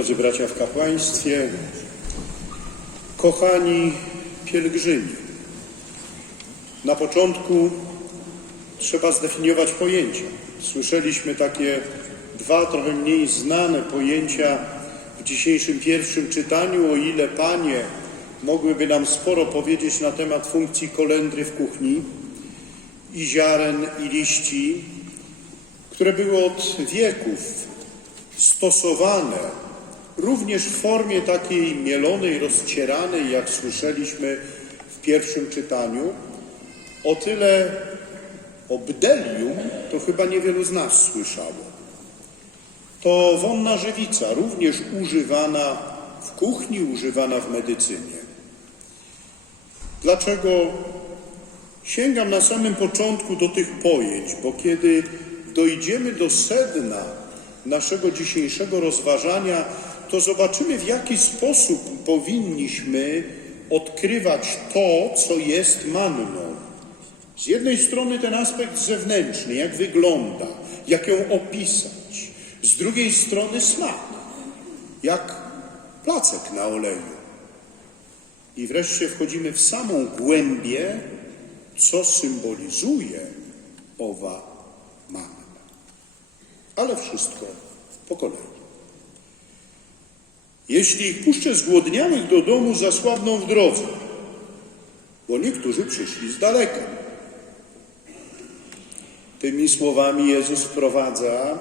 drodzy bracia w kapłaństwie, kochani pielgrzymi. Na początku trzeba zdefiniować pojęcia. Słyszeliśmy takie dwa trochę mniej znane pojęcia w dzisiejszym pierwszym czytaniu, o ile panie mogłyby nam sporo powiedzieć na temat funkcji kolendry w kuchni i ziaren i liści, które były od wieków stosowane również w formie takiej mielonej, rozcieranej, jak słyszeliśmy w pierwszym czytaniu. O tyle o bdelium to chyba niewielu z nas słyszało. To wonna żywica, również używana w kuchni, używana w medycynie. Dlaczego sięgam na samym początku do tych pojęć? Bo kiedy dojdziemy do sedna naszego dzisiejszego rozważania, to zobaczymy, w jaki sposób powinniśmy odkrywać to, co jest manną. Z jednej strony ten aspekt zewnętrzny, jak wygląda, jak ją opisać. Z drugiej strony smak, jak placek na oleju. I wreszcie wchodzimy w samą głębię, co symbolizuje owa manna. Ale wszystko po kolei. Jeśli ich puszczę zgłodniałych do domu, zasłabną w drodze, bo niektórzy przyszli z daleka. Tymi słowami Jezus wprowadza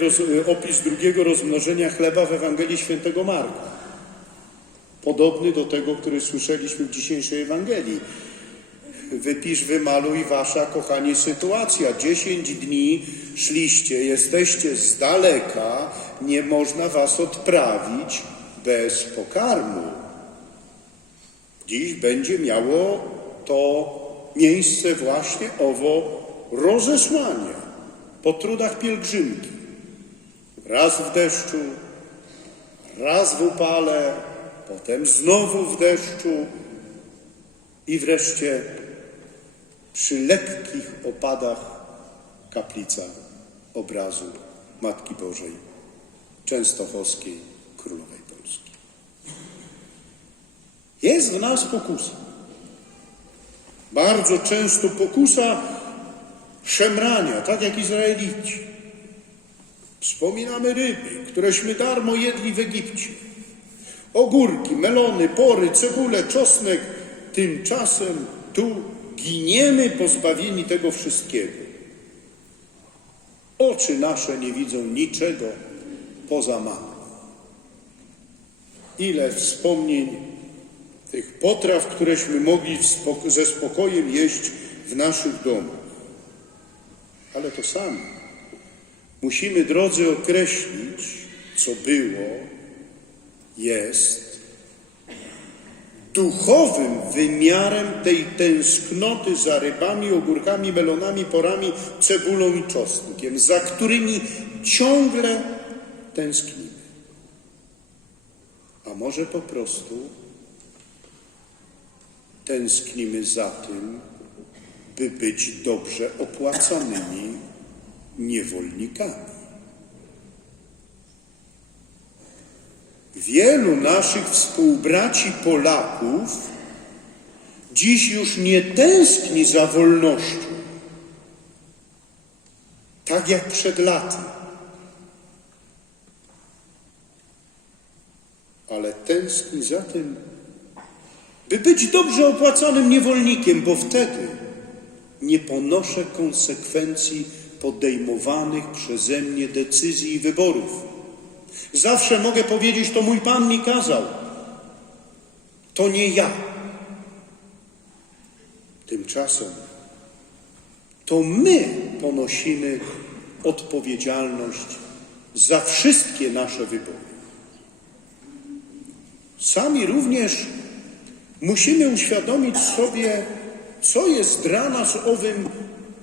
roz, opis drugiego rozmnożenia chleba w Ewangelii Świętego Marka. Podobny do tego, który słyszeliśmy w dzisiejszej Ewangelii. Wypisz, wymaluj wasza, kochani, sytuacja. Dziesięć dni szliście, jesteście z daleka, nie można was odprawić bez pokarmu. Dziś będzie miało to miejsce właśnie owo rozesłanie po trudach pielgrzymki. Raz w deszczu, raz w upale, potem znowu w deszczu i wreszcie przy lekkich opadach kaplica obrazu Matki Bożej Częstochowskiej Królowej Polski. Jest w nas pokusa. Bardzo często pokusa szemrania, tak jak Izraelici. Wspominamy ryby, któreśmy darmo jedli w Egipcie. Ogórki, melony, pory, cebulę, czosnek. Tymczasem tu giniemy pozbawieni tego wszystkiego. Oczy nasze nie widzą niczego poza manną. Ile wspomnień tych potraw, któreśmy mogli ze spokojem jeść w naszych domach. Ale to samo musimy, drodzy, określić, co było, jest duchowym wymiarem tej tęsknoty za rybami, ogórkami, melonami, porami, cebulą i czosnkiem, za którymi ciągle tęsknimy. A może po prostu tęsknimy za tym, by być dobrze opłaconymi niewolnikami. Wielu naszych współbraci Polaków dziś już nie tęskni za wolnością, tak jak przed laty, ale tęskni za tym, by być dobrze opłaconym niewolnikiem, bo wtedy nie ponoszę konsekwencji podejmowanych przeze mnie decyzji i wyborów. Zawsze mogę powiedzieć, to mój Pan mi kazał. To nie ja. Tymczasem to my ponosimy odpowiedzialność za wszystkie nasze wybory. Sami również musimy uświadomić sobie, co jest dla nas owym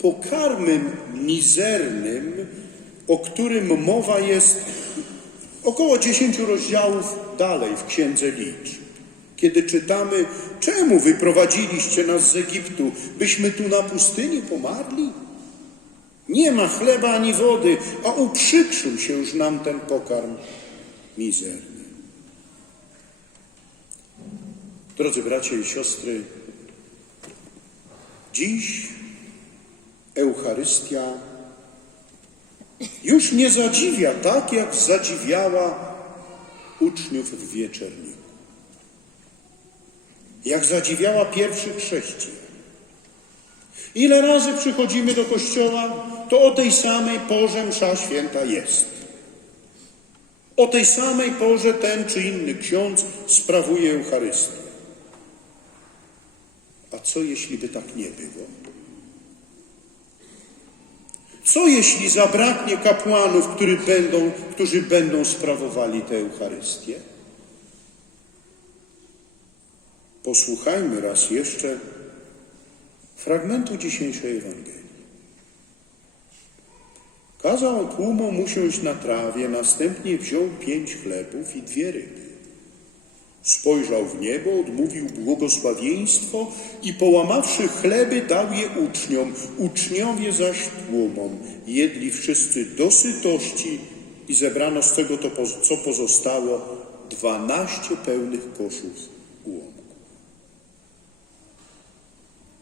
pokarmem mizernym, o którym mowa jest około dziesięciu rozdziałów dalej w Księdze Liczb. Kiedy czytamy, czemu wyprowadziliście nas z Egiptu, byśmy tu na pustyni pomarli? Nie ma chleba ani wody, a uprzykrzył się już nam ten pokarm. mizerny. Drodzy bracia i siostry, dziś Eucharystia już nie zadziwia tak, jak zadziwiała uczniów w wieczerniku. Jak zadziwiała pierwszych chrześcijan. Ile razy przychodzimy do kościoła, to o tej samej porze msza święta jest. O tej samej porze ten czy inny ksiądz sprawuje Eucharystię. A co jeśli by tak nie było? Co jeśli zabraknie kapłanów, którzy będą, którzy będą sprawowali tę Eucharystię? Posłuchajmy raz jeszcze fragmentu dzisiejszej Ewangelii. Kazał tłumom usiąść na trawie, następnie wziął pięć chlebów i dwie ryby. Spojrzał w niebo, odmówił błogosławieństwo i połamawszy chleby dał je uczniom, uczniowie zaś tłumom. Jedli wszyscy do sytości i zebrano z tego, to, co pozostało, dwanaście pełnych koszów ułomków.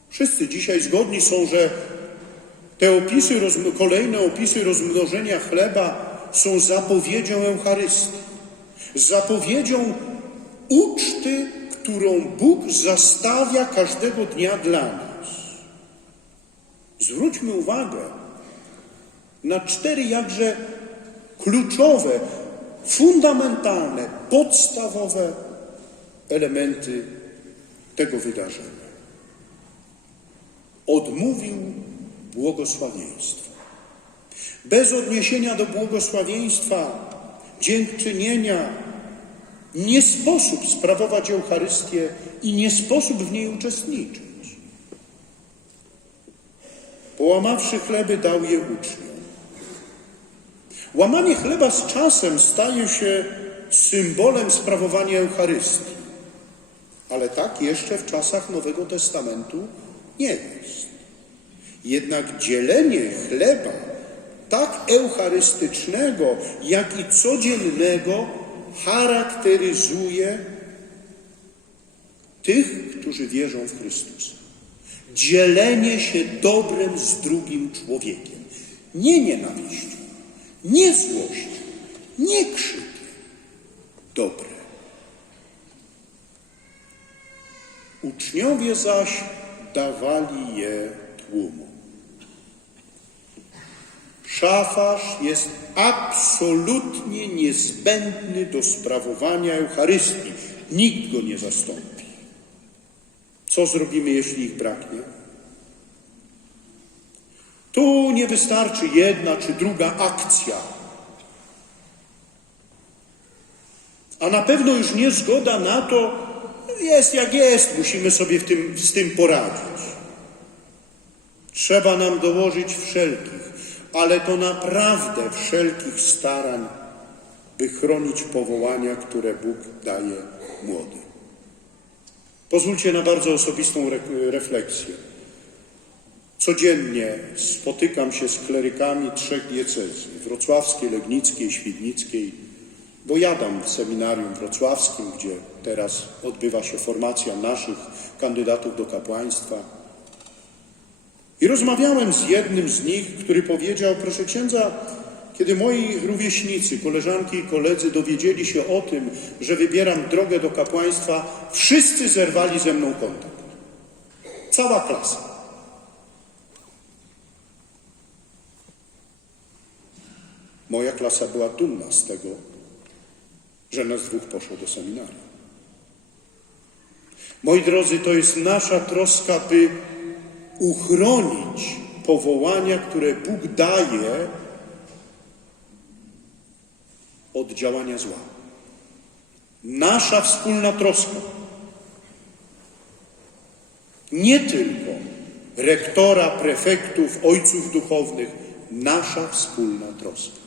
Wszyscy dzisiaj zgodni są, że te opisy, kolejne opisy rozmnożenia chleba są zapowiedzią Eucharystii. Zapowiedzią uczty, którą Bóg zastawia każdego dnia dla nas. Zwróćmy uwagę na cztery jakże kluczowe, fundamentalne, podstawowe elementy tego wydarzenia. Odmówił błogosławieństwa. Bez odniesienia do błogosławieństwa, dziękczynienia, nie sposób sprawować Eucharystię i nie sposób w niej uczestniczyć. Połamawszy chleby, dał je uczniom. Łamanie chleba z czasem staje się symbolem sprawowania Eucharystii, ale tak jeszcze w czasach Nowego Testamentu nie jest. Jednak dzielenie chleba, tak eucharystycznego, jak i codziennego, charakteryzuje tych, którzy wierzą w Chrystusa. Dzielenie się dobrem z drugim człowiekiem. Nie nienawiścią, nie złością, nie krzykiem. Dobre. Uczniowie zaś dawali je tłumom. Szafarz jest absolutnie niezbędny do sprawowania Eucharystii. Nikt go nie zastąpi. Co zrobimy, jeśli ich braknie? Tu nie wystarczy jedna czy druga akcja. A na pewno już nie zgoda na to, jest jak jest, musimy sobie tym, z tym poradzić. Trzeba nam dołożyć wszelkich, ale to naprawdę wszelkich starań, by chronić powołania, które Bóg daje młodym. Pozwólcie na bardzo osobistą re- refleksję. Codziennie spotykam się z klerykami trzech diecezji, wrocławskiej, legnickiej, świdnickiej, bo jadam w seminarium wrocławskim, gdzie teraz odbywa się formacja naszych kandydatów do kapłaństwa. I rozmawiałem z jednym z nich, który powiedział, proszę księdza, kiedy moi rówieśnicy, koleżanki i koledzy dowiedzieli się o tym, że wybieram drogę do kapłaństwa, wszyscy zerwali ze mną kontakt. Cała klasa. Moja klasa była dumna z tego, że nas dwóch poszło do seminarium. Moi drodzy, to jest nasza troska, by uchronić powołania, które Bóg daje od działania zła. Nasza wspólna troska. Nie tylko rektora, prefektów, ojców duchownych, nasza wspólna troska.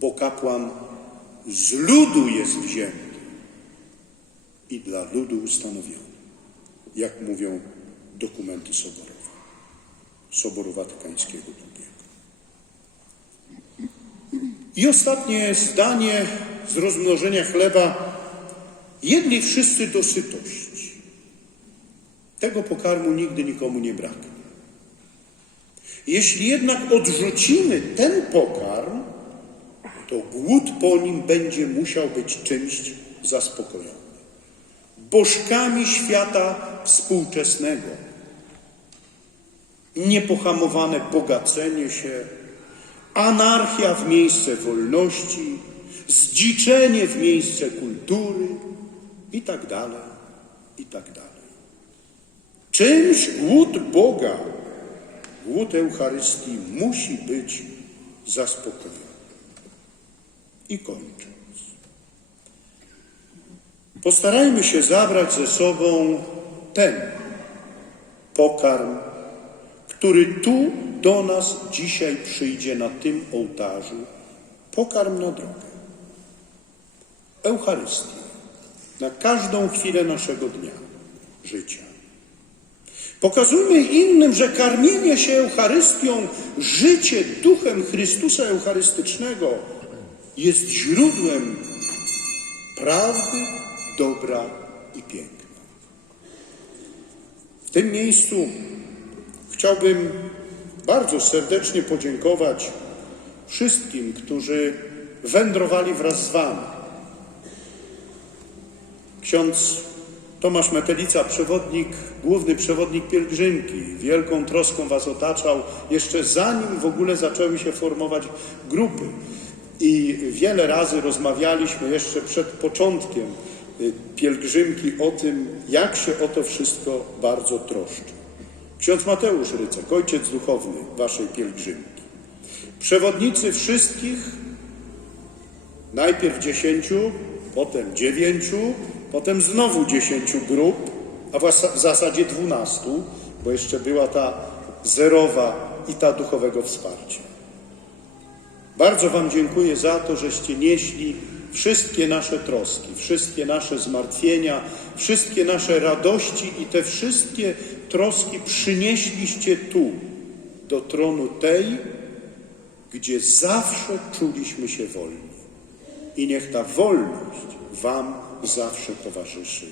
Bo kapłan z ludu jest wzięty i dla ludu ustanowiony, jak mówią dokumenty soborowe, Soboru Watykańskiego II. I ostatnie zdanie z rozmnożenia chleba, jedli wszyscy do sytości. Tego pokarmu nigdy nikomu nie braknie. Jeśli jednak odrzucimy ten pokarm, to głód po nim będzie musiał być czymś zaspokojony. Bożkami świata współczesnego, niepohamowane bogacenie się, anarchia w miejsce wolności, zdziczenie w miejsce kultury i tak dalej, i tak dalej. Czymś głód Boga, głód Eucharystii musi być zaspokojony. I kończąc. Postarajmy się zabrać ze sobą ten pokarm, który tu do nas dzisiaj przyjdzie na tym ołtarzu. Pokarm na drogę. Eucharystię. Na każdą chwilę naszego dnia, życia. Pokazujmy innym, że karmienie się Eucharystią, życie duchem Chrystusa Eucharystycznego jest źródłem prawdy, dobra i piękna. W tym miejscu chciałbym bardzo serdecznie podziękować wszystkim, którzy wędrowali wraz z Wami. Ksiądz Tomasz Metelica, przewodnik, główny przewodnik pielgrzymki, wielką troską Was otaczał, jeszcze zanim w ogóle zaczęły się formować grupy. I wiele razy rozmawialiśmy jeszcze przed początkiem y, pielgrzymki o tym, jak się o to wszystko bardzo troszczy. Ksiądz Mateusz Rycek, ojciec duchowny Waszej pielgrzymki. Przewodnicy wszystkich, najpierw dziesięciu, potem dziewięciu, potem znowu dziesięciu grup, a w zas- w zasadzie dwunastu, bo jeszcze była ta zerowa i ta duchowego wsparcia. Bardzo Wam dziękuję za to, żeście nieśli wszystkie nasze troski, wszystkie nasze zmartwienia, wszystkie nasze radości i te wszystkie troski przynieśliście tu, do tronu tej, gdzie zawsze czuliśmy się wolni. I niech ta wolność Wam zawsze towarzyszy.